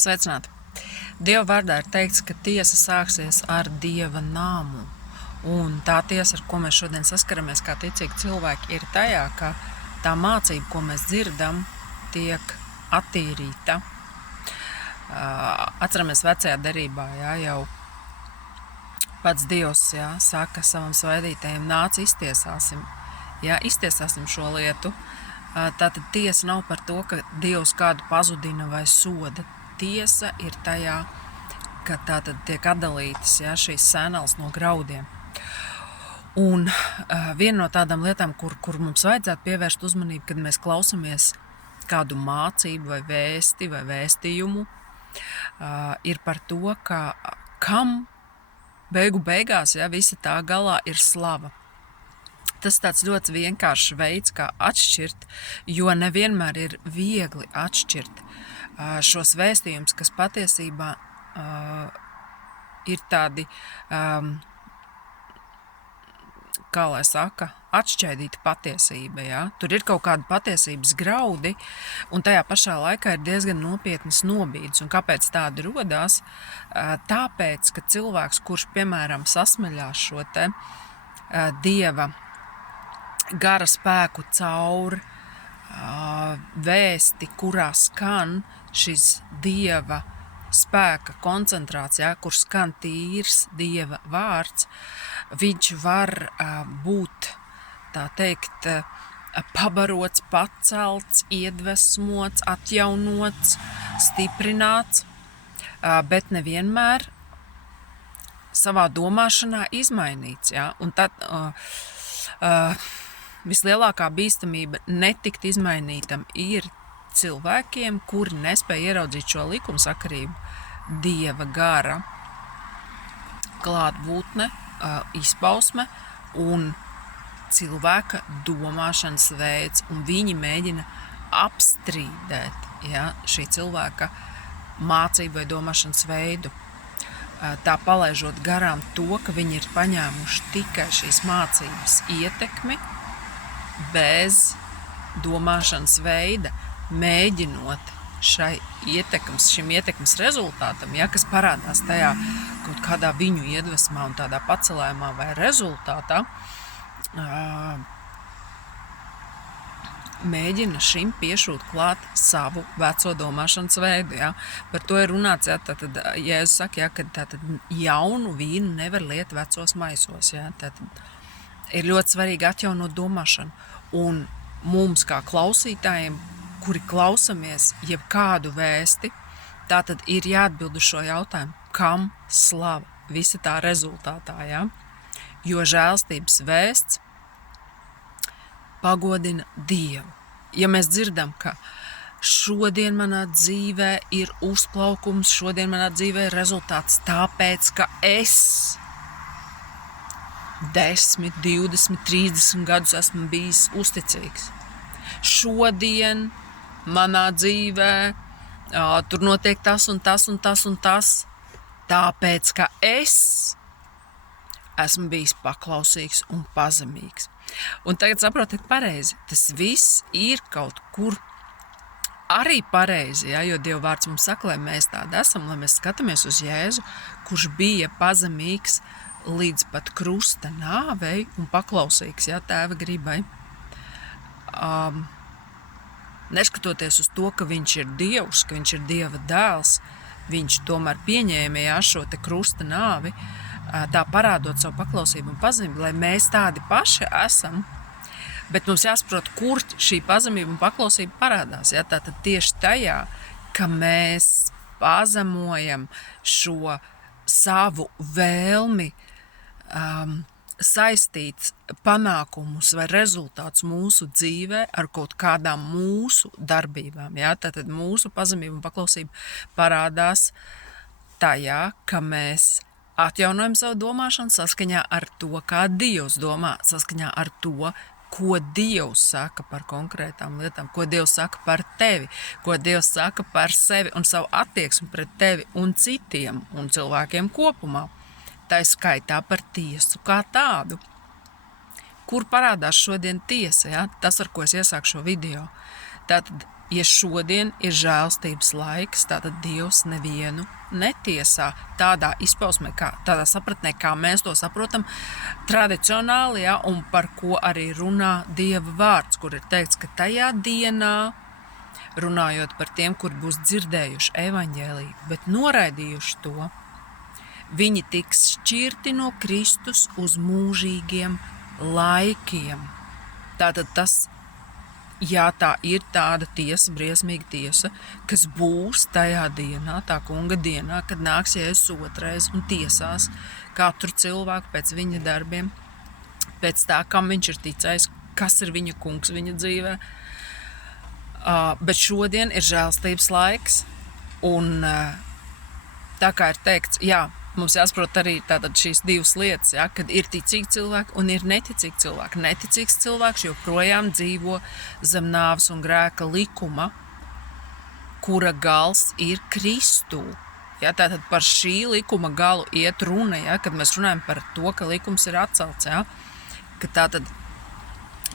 Sveicināti! Dieva vārdā ir teikts, ka tiesa sāksies ar Dieva nāmu. Un tā tiesa, ar ko mēs šodien saskaramies kā ticīgi cilvēki, ir tajā, ka tā mācība, ko mēs dzirdam, tiek attīrīta. Atceramies vecajā derībā, jau pats Dievs saka savam svaidītājiem, nāc iztiesāsim. Iztiesāsim šo lietu. Tātad tiesa nav par to, ka Dievs kādu pazudina vai soda. Tiesa ir tajā, ka tātad tiek atdalītas šīs sēneles no graudiem. Un viena no tādām lietām, kur mums vajadzētu pievērst uzmanību, kad mēs klausamies kādu mācību vai vēsti vai vēstījumu, ir par to, ka kam beigu beigās visa tā galā ir slava. Tas tāds ļoti vienkāršs veids, kā atšķirt, jo nevienmēr ir viegli atšķirt šos vēstījumus, kas patiesībā ir tādi, kā lai saka, atšķaidīta patiesība. Tur ir kaut kādi patiesības graudi, un tajā pašā laikā ir diezgan nopietnas nobīdes. Un kāpēc tādi rodās? Tāpēc, ka cilvēks, kurš, piemēram, sasmeļās šo te Dieva gara spēku caur vēsti, kurā skan šis Dieva spēka koncentrācijā, kur skan tīrs Dieva vārds, viņš var būt, tā teikt, pabarots, pacelts, iedvesmots, atjaunots, stiprināts, bet nevienmēr savā domāšanā izmainīts. Un tad vislielākā bīstamība netikt izmainītam ir cilvēkiem, kuri nespēja ieraudzīt šo likumsakarību, Dieva gara klātbūtne, izpausme un cilvēka domāšanas veids, un viņi mēģina apstrīdēt šī cilvēka mācību vai domāšanas veidu. Tā palaižot garām to, ka viņi ir paņēmuši tikai šīs mācības ietekmi bez domāšanas veida, mēģinot šim ietekmes rezultātam, kas parādās tajā kaut kādā viņu iedvesmā un tādā pacelējumā vai rezultātā, mēģina šim piešūt klāt savu veco domāšanas veidu. Par to ir runāts, tātad Jēzus saka, ka tātad jaunu vīnu nevar liet vecos maisos. Tātad ir ļoti svarīgi atjaunot domāšanu. Un mums kā klausītājiem, kuri klausamies jebkādu vēsti, tātad ir jāatbild uz šo jautājumu, kam slava visa tā rezultātā. Jo žēlstības vēsts pagodina Dievu. Ja mēs dzirdam, ka šodien manā dzīvē ir uzplaukums, šodien manā dzīvē ir rezultāts tāpēc, ka es 10, 20, 30 gadus esmu bijis uzticīgs. Šodien manā dzīvē tur notiek tas un tas un tas un tas, tāpēc, ka es esmu bijis paklausīgs un pazemīgs. Un tagad saprotiet pareizi, tas viss ir kaut kur arī pareizi, jo Dieva vārds mums saka, lai mēs tādi esam, lai mēs skatāmies uz Jēzu, kurš bija pazemīgs līdz pat krusta nāvei un paklausīgs tēva gribai. Neskatoties uz to, ka viņš ir Dievs, ka viņš ir Dieva dēls, viņš tomēr pieņēma šo te krusta nāvi, tā parādot savu paklausību un pazemību, lai mēs tādi paši esam, bet mums jāsaprot, kur šī pazemība un paklausība parādās. Tātad tieši tajā, ka mēs pazemojam šo savu vēlmi saistīt panākumus vai rezultātus mūsu dzīvē ar kaut kādām mūsu darbībām. Tātad mūsu pazemība un paklausība parādās tajā, ka mēs atjaunojam savu domāšanu saskaņā ar to, kā Dievs domā, saskaņā ar to, ko Dievs saka par konkrētām lietām, ko Dievs saka par tevi, ko Dievs saka par sevi un savu attieksmi pret tevi un citiem un cilvēkiem kopumā. Tā skaitā par tiesu kā tādu. Kur parādās šodien tiesa? Tas, ar ko es iesāku šo video. Tātad ja šodien ir žēlstības laiks, tātad Dievs nevienu netiesā tādā izpausmē, tādā sapratnē, kā mēs to saprotam tradicionāli, ja, un par ko arī runā Dieva vārds, kur ir teikts, ka tajā dienā, runājot par tiem, kur būs dzirdējuši evaņģēliju, bet noraidījuši to, viņi tiks šķirti no Kristus uz mūžīgiem laikiem. Tātad tas, jā, tā ir tāda tiesa, briesmīga tiesa, kas būs tajā dienā, tā kunga dienā, kad nāks Jēzus otrais un tiesās katru cilvēku pēc viņa darbiem, pēc tā, kam viņš ir ticējis, kas ir viņa kungs viņa dzīvē. Bet šodien ir žēlstības laiks, un tā kā ir teikts, jā, mums jāsaprot arī tātad šīs divas lietas, ja, kad ir ticīgi cilvēki un ir neticīgi cilvēki. Neticīgs cilvēks joprojām dzīvo zem nāves un grēka likuma, kura gals ir Kristū. Ja, tātad par šī likuma galu iet runa, ja, kad mēs runājam par to, ka likums ir atcelts, ja, ka tātad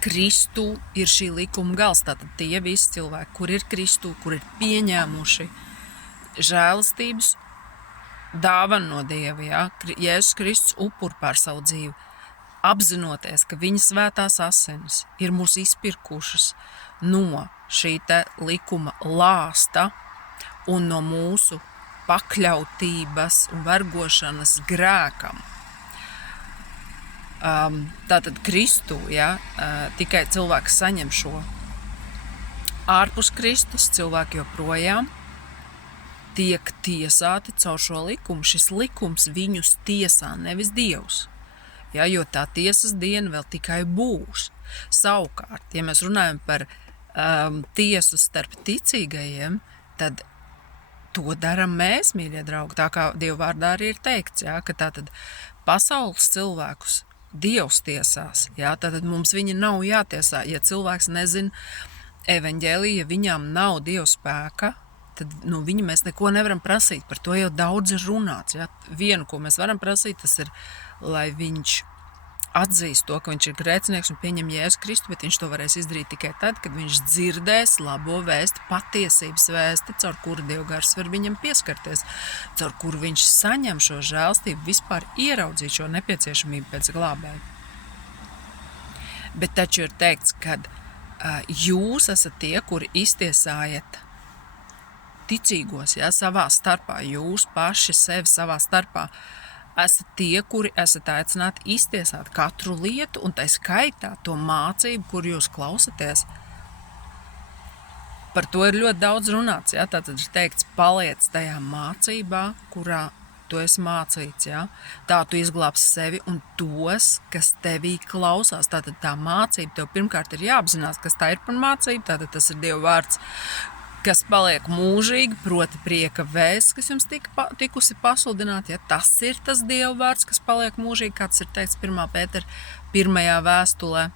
Kristū ir šī likuma gals, tātad tie visi cilvēki, kur ir Kristū, kur ir pieņēmuši žēlastības dāvanu no Dieva, ja? Jēzus Kristus upur par savu dzīvi, apzinoties, ka viņa svētās asinis ir mūs izpirkušas no šī te likuma lāsta un no mūsu pakļautības un vergošanas grēkam. Tātad Kristu, ja, tikai cilvēks saņem šo. Ārpus Kristus cilvēki joprojām tiek tiesāti caur šo likumu. Šis likums viņus tiesā, nevis Dievs. Ja, jo tā tiesas diena vēl tikai būs. Savukārt, ja mēs runājam par tiesu starp ticīgajiem, tad to daram mēs, mīļie draugi. Tā kā Dieva vārdā arī ir teikts, ja, ka tātad pasaules cilvēkus Dievs tiesās. Ja, tātad mums viņi nav jātiesā. Ja cilvēks nezina evaņģēliju, ja viņām nav Dieva spēka, tad no viņa mēs neko nevaram prasīt. Par to jau daudz ir runāts. Ja? Vienu, ko mēs varam prasīt, tas ir, lai viņš atzīst to, ka viņš ir grēcinieks un pieņem Jēzu Kristu, bet viņš to varēs izdarīt tikai tad, kad viņš dzirdēs labo vēsti, patiesības vēsti, caur kuru Dieva gars var viņam pieskarties, caur kuru viņš saņem šo žēlstību, vispār ieraudzīt šo nepieciešamību pēc glābēja. Bet taču ir teikts, ka jūs esat tie, kuri iztiesājat ticīgos, ja, savā starpā, jūs paši sevi savā starpā, esat tie, kuri esat aicināti iztiesāt katru lietu un tai skaitā to mācību, kur jūs klausaties. Par to ir ļoti daudz runāts, ja, tātad ir teikts, paliec tajā mācībā, kurā tu esi mācīts, ja, tā tu izglābsi sevi un tos, kas tevī klausās. Tātad tā mācība, tev pirmkārt ir jāapzinās, kas tā ir par mācību, tātad tas ir Dieva vārds, kas paliek mūžīgi, proti prieka vēsts, kas jums tikusi pasludināta, ja tas ir tas Dieva vārds, kas paliek mūžīgi, kāds ir teikts 1. Pētera 1. vēstulē.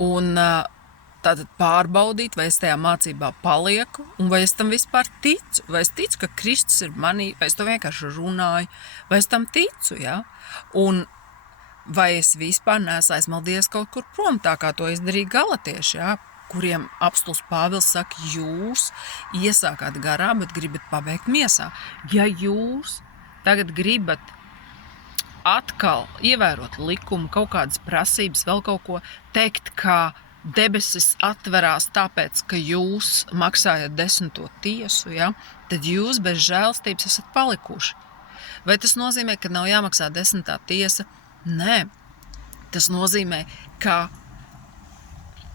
Un tātad pārbaudīt, vai es tajā mācībā palieku, un vai es tam vispār ticu, vai es ticu, ka Kristus ir manī, vai es to vienkārši runāju, vai es tam ticu, ja? Un vai es vispār neesmu aizmaldies kaut kur prom, tā kā to izdarīja galatieši, ja? Kuriem apstulis Pāvils saka, jūs iesākāt garā, bet gribat pabeigt miesā. Ja jūs tagad gribat atkal ievērot likumu, kaut kādas prasības, vēl kaut ko teikt, kā debesis atverās tāpēc, ka jūs maksājat 10. tiesu, ja, tad jūs bez žēlstības esat palikuši. Vai tas nozīmē, ka nav jāmaksā 10. tiesa? Nē. Tas nozīmē, ka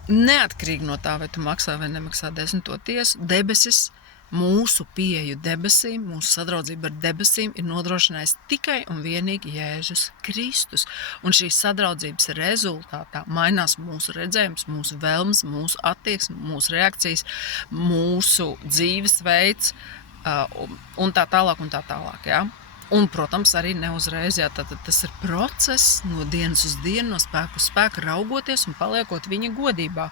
neatkarīgi no tā, vai tu maksā vai nemaksā 10. tiesu, debesis, mūsu pieeju debesīm, mūsu sadraudzība ar debesīm ir nodrošinājis tikai un vienīgi Jēzus Kristus. Un šīs sadraudzības rezultātā mainās mūsu redzējums, mūsu vēlmes, mūsu attieksme, mūsu reakcijas, mūsu dzīvesveids un tā tālāk un tā tālāk. Ja? Un, protams, arī neuzreiz, jā, tātad tas ir process no dienas uz dienu, no spēku uz spēku, raugoties un paliekot viņa godībā.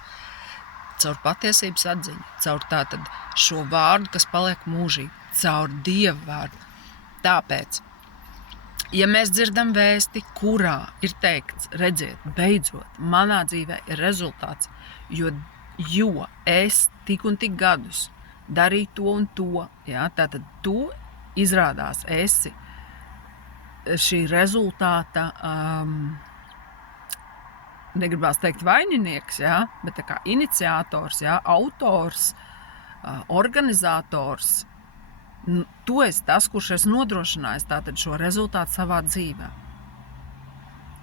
Caur patiesības atziņu, caur tātad šo vārdu, kas paliek mūžīgi, caur Dieva vārdu. Tāpēc, ja mēs dzirdam vēsti, kurā ir teikts, redziet, beidzot, manā dzīvē ir rezultāts, jo jo es tik un tik gadus darīju to un to, ja? Tātad tu izrādās esi šī rezultāta, negribās teikt vaininieks, ja? Bet tā kā iniciators, ja? Autors, organizators, tu esi tas, kurš esi nodrošinājis tātad šo rezultātu savā dzīvē.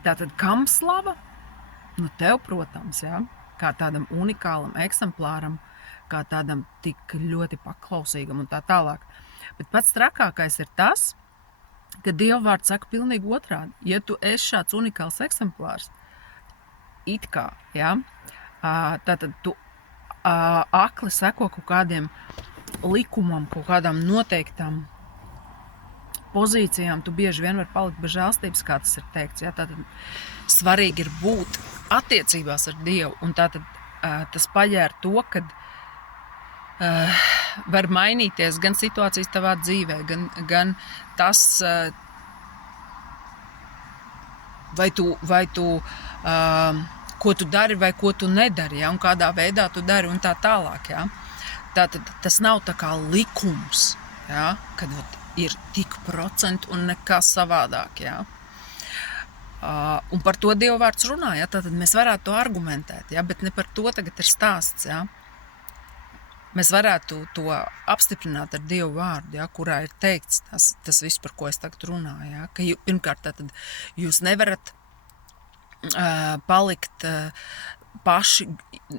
Tātad kam slava? Nu tev, protams, ja? Kā tādam unikālam eksemplāram, kā tādam tik ļoti paklausīgam un tā tālāk. Bet pats trakākais ir tas, ka Dieva vārds saka pilnīgi otrādi. Ja tu esi šāds unikāls eksemplārs, it kā, ja? Tātad tu akli seko kaut kādiem likumam, kaut kādām noteiktām pozīcijām, tu bieži vien var palikt bez žēlstības, kā tas ir teikts. Ja? Tātad svarīgi ir būt attiecībās ar Dievu, un tātad tas paģēra to, kad var mainīties gan situācijas tavā dzīvē, gan tas, vai tu ko tu dari vai ko tu nedari, ja? Un kādā veidā tu dari un tā tālāk. Ja? Tātad tas nav tā kā likums, ja? Kad ir tik procentu un nekas savādāk. Ja? Un par to Dieva vārds runā, ja? Tātad mēs varētu to argumentēt, ja? Bet ne par to tagad ir stāsts. Ja? Mēs varētu to apstiprināt ar Dievu vārdu, ja? Kurā ir teikts tas viss, par ko es tagad runāju. Ja? Ka pirmkārt, tātad jūs nevarat palikt paši,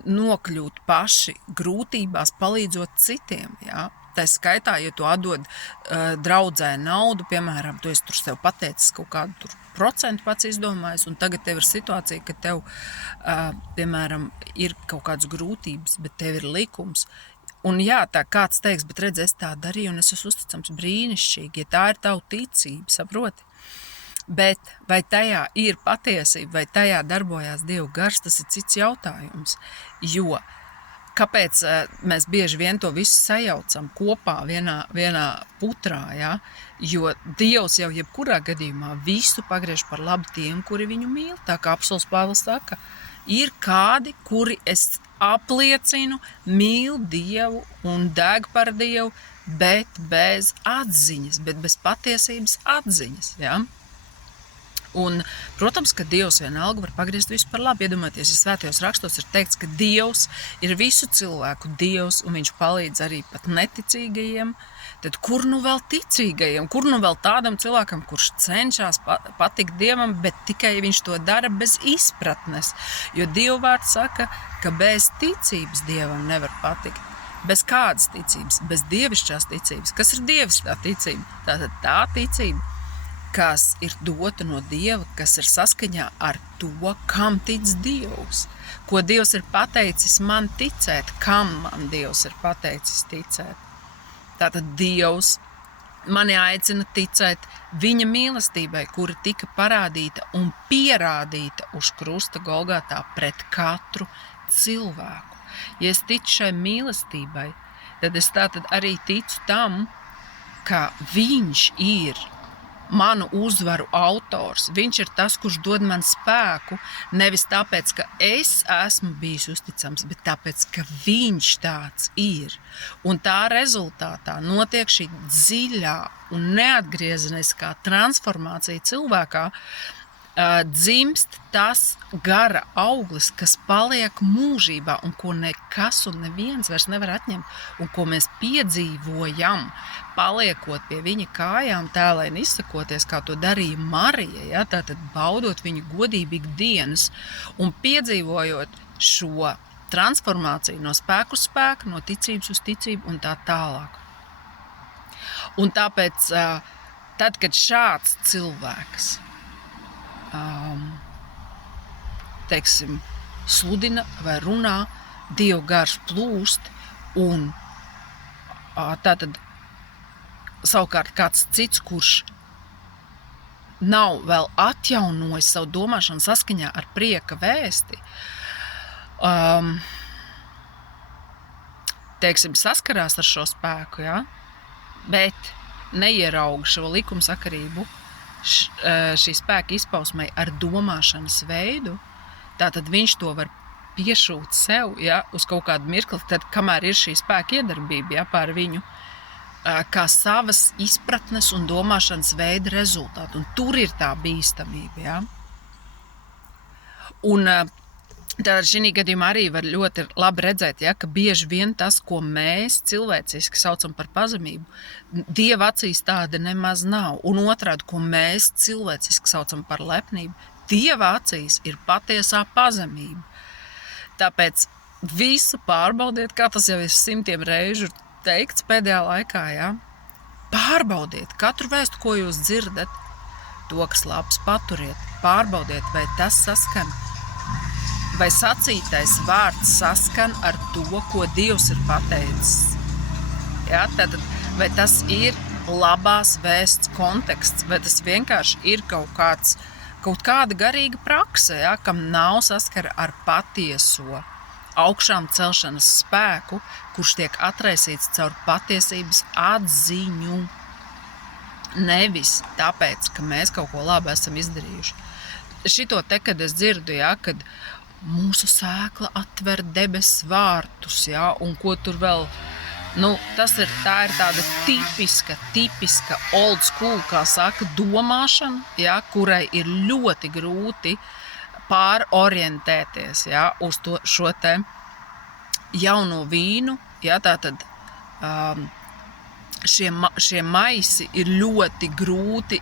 nokļūt paši grūtībās, palīdzot citiem. Ja? Tā skaitā, ja tu atdod draudzē naudu, piemēram, tu esi tur sev pateicis kaut kādu tur procentu pats izdomājis, un tagad tev ir situācija, ka tev, piemēram, ir kaut kādas grūtības, bet tev ir likums. Un jā, tā kāds teiks, bet redz, es tā darīju, un es esmu uzticams brīnišķīgi, ja tā ir tavu ticība, saproti? Bet vai tajā ir patiesība, vai tajā darbojās Dieva gars, tas ir cits jautājums. Jo kāpēc mēs bieži vien to visu sajaucam kopā vienā putrā, ja? Jo Dievs jau jebkurā gadījumā visu pagriež par labu tiem, kuri viņu mīl. Tā kā apostols Pāvils saka, ir kādi, kuri es apliecinu, mīl Dievu un deg par Dievu, bet bez atziņas, bet bez patiesības atziņas. Ja? Un, protams, ka Dievs vienalga var pagriezt visu par labu. Iedomājieties, ja svētajos rakstos ir teikts, ka Dievs ir visu cilvēku Dievs un viņš palīdz arī pat neticīgajiem, tad kur nu vēl ticīgajiem, kur nu vēl tādam cilvēkam, kurš cenšas patikt Dievam, bet tikai viņš to dara bez izpratnes. Jo Dieva vārds saka, ka bez ticības Dievam nevar patikt. Bez kādas ticības, bez dievišķās ticības. Kas ir dievišķā ticība? Tātad tā ticība, kas ir dota no Dieva, kas ir saskaņā ar to, kam tic Dievs. Ko Dievs ir pateicis man ticēt, kam man Dievs ir pateicis ticēt. Tātad Dievs mani aicina ticēt viņa mīlestībai, kura tika parādīta un pierādīta uz krusta Golgātā pret katru cilvēku. Ja es ticu šai mīlestībai, tad es tātad arī ticu tam, ka viņš ir manu uzvaru autors. Viņš ir tas, kurš dod man spēku, nevis tāpēc, ka es esmu bijis uzticams, bet tāpēc, ka viņš tāds ir. Un tā rezultātā notiek šī dziļā un neatgriezeniskā transformācija cilvēkā, dzimst tas gara auglis, kas paliek mūžībā un ko nekas un neviens vairs nevar atņemt un ko mēs piedzīvojam, paliekot pie viņa kājām, tēlaini izsakoties, kā to darīja Marija, ja? Tātad baudot viņu godību ikdienas un piedzīvojot šo transformāciju no spēku uz spēku, no ticības uz ticību un tā tālāk. Un tāpēc, tad, kad šāds cilvēks teiksim, sludina vai runā, Dieva gars plūst un tātad savukārt kāds cits, kurš nav vēl atjaunojis savu domāšanu saskaņā ar prieka vēsti, teiksim, saskarās ar šo spēku, ja? Bet neierauga šo likumsakarību šī spēka izpausmei ar domāšanas veidu, tātad viņš to var piešūt sev, ja, uz kaut kādu mirkli, tad, kamēr ir šī spēka iedarbība, ja, pār viņu, kā savas izpratnes un domāšanas veida rezultātu. Un tur ir tā bīstamība, ja. Un tad šī gadījumā arī var ļoti labi redzēt, ja, ka bieži vien tas, ko mēs cilvēciski saucam par pazemību, Dieva acīs tāda nemaz nav. Un otrādi, ko mēs cilvēciski saucam par lepnību, Dieva acīs ir patiesā pazemība. Tāpēc visu pārbaudiet, kā tas jau ir 100 reižu teikts pēdējā laikā, ja? Pārbaudiet katru vēstu, ko jūs dzirdat, to, kas labs paturiet, pārbaudiet, vai tas saskan, vai sacītais vārds saskan ar to, ko Dievs ir pateicis. Ja? Tātad, vai tas ir labās vēsts konteksts, vai tas vienkārši ir kaut kāda garīga prakse, ja, kam nav saskara ar patieso augšām celšanas spēku, kurš tiek atraisīts caur patiesības atziņu. Nevis tāpēc, ka mēs kaut ko labi esam izdarījuši. Šito te, kad es dzirdu, ja, kad mūsu sēkla atver debesu vārtus, ja, un ko tur vēl, tā ir tāda tipiska old school, kā saka, domāšana, ja, kurai ir ļoti grūti pārorientēties, ja, uz šo te jauno vīnu, ja, tātad šie maisi ir ļoti grūti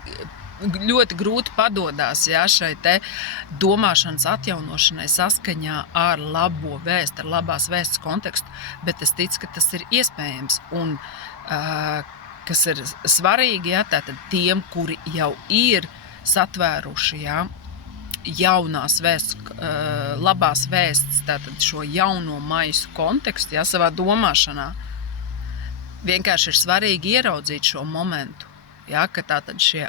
padodās, ja, šai te domāšanas atjaunošanai saskaņā ar labo vēstu, ar labās vēstas kontekstu, bet es ticu, ka tas ir iespējams. Un kas ir svarīgi, ja, tātad tiem, kuri jau ir satvēruši, ja, jaunās vēsts, labās vēsts, tātad šo jauno maisu kontekstu, ja, savā domāšanā, vienkārši ir svarīgi ieraudzīt šo momentu, ja, ka tātad šie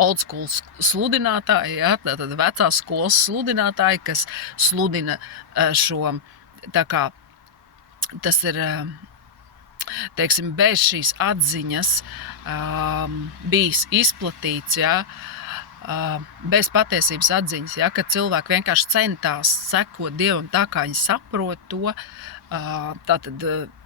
old school sludinātāji, ja, tātad vecās skolas sludinātāji, kas sludina šo, tā kā tas ir, teiksim, bez šīs atziņas bijis izplatīts, ja, bez patiesības atziņas, ja, kad cilvēki vienkārši centās sekot Dievam tā, kā viņi saprot to, tātad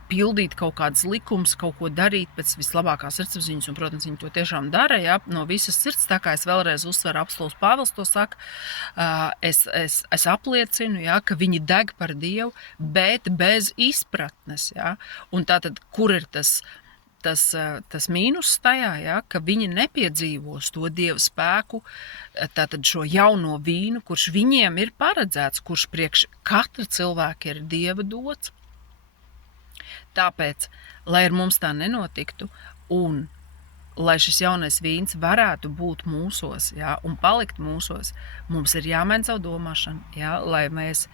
pildīt kaut kādas likumus, kaut ko darīt pēc vislabākās sirdsapziņas, un, protams, viņi to tiešām dara, ja, no visas sirds, tā kā es vēlreiz uzsveru, apostols Pāvils to saka, es apliecinu, ja, ka viņi deg par Dievu, bet bez izpratnes, ja, un tātad, kur ir tas mīnus tajā, ja, ka viņi nepiedzīvos to Dieva spēku, tātad šo jauno vīnu, kurš viņiem ir paredzēts, kurš priekš katra cilvēka ir Dieva dots. Tāpēc, lai ar mums tā nenotiktu un lai šis jaunais vīns varētu būt mūsos, ja, un palikt mūsos, mums ir jāmaina savu domāšanu, ja, lai mēs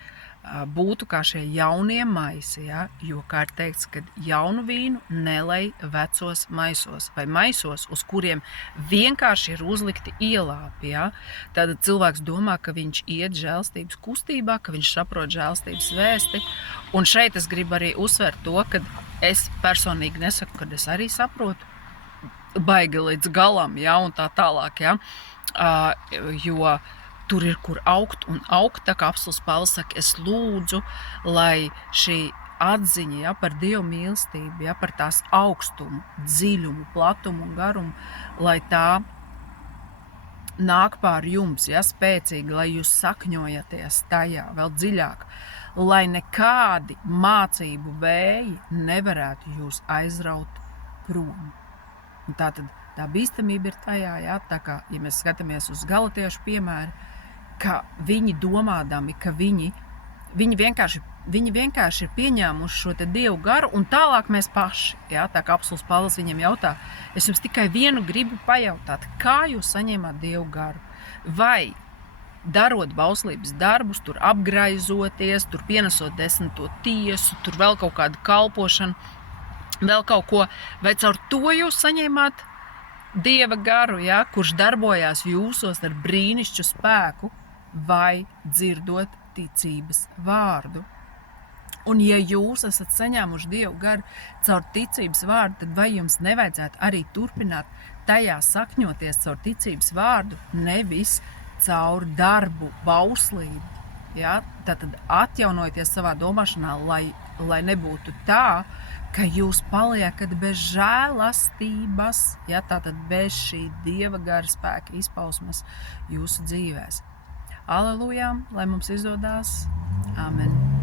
būtu kā šie jaunie maisi, ja, jo, kā ir teikts, kad jaunu vīnu nelej vecos maisos, vai maisos, uz kuriem vienkārši ir uzlikti ielāpi, ja. Tad cilvēks domā, ka viņš iet žēlstības kustībā, ka viņš saprot žēlstības vēsti, un šeit es gribu arī uzsvērt to, ka es personīgi nesaku, kad es arī saprotu baigi līdz galam, ja, un tā tālāk, ja, jo tur ir, kur augt un augt, tā kā apostols Pāvils saka, es lūdzu, lai šī atziņa, ja, par Dievu mīlestību, ja, par tās augstumu, dziļumu, platumu un garumu, lai tā nāk pār jums, ja, spēcīgi, lai jūs sakņojaties tajā vēl dziļāk, lai nekādi mācību vēji nevarētu jūs aizraut prom. Un tātad tā bīstamība ir tajā, ja, tā kā, ja mēs skatāmies uz galatiešu piemēru, ka viņi domādami, ka viņi vienkārši ir pieņēmuši šo te Dievu garu, un tālāk mēs paši, ja, tā kā apostols Pāvils viņam jautā, es jums tikai vienu gribu pajautāt, kā jūs saņēmāt Dievu garu? Vai darot bauslības darbus, tur apgraizoties, tur pienesot 10. tiesu, tur vēl kaut kādu kalpošanu, vēl kaut ko, vai caur to jūs saņēmāt Dieva garu, ja, kurš darbojās jūsos ar brīnišķu spēku, vai dzirdot ticības vārdu. Un ja jūs esat saņēmuši Dievu garu caur ticības vārdu, tad vai jums nevajadzētu arī turpināt tajā sakņoties caur ticības vārdu, nevis caur darbu bauslību? Ja? Tātad atjaunojieties savā domāšanā, lai nebūtu tā, ka jūs paliekat bez žēlastības, ja? Tātad bez šī Dieva gara spēka izpausmes jūsu dzīvēs. Aleluja, lai mums izdodās. Amen.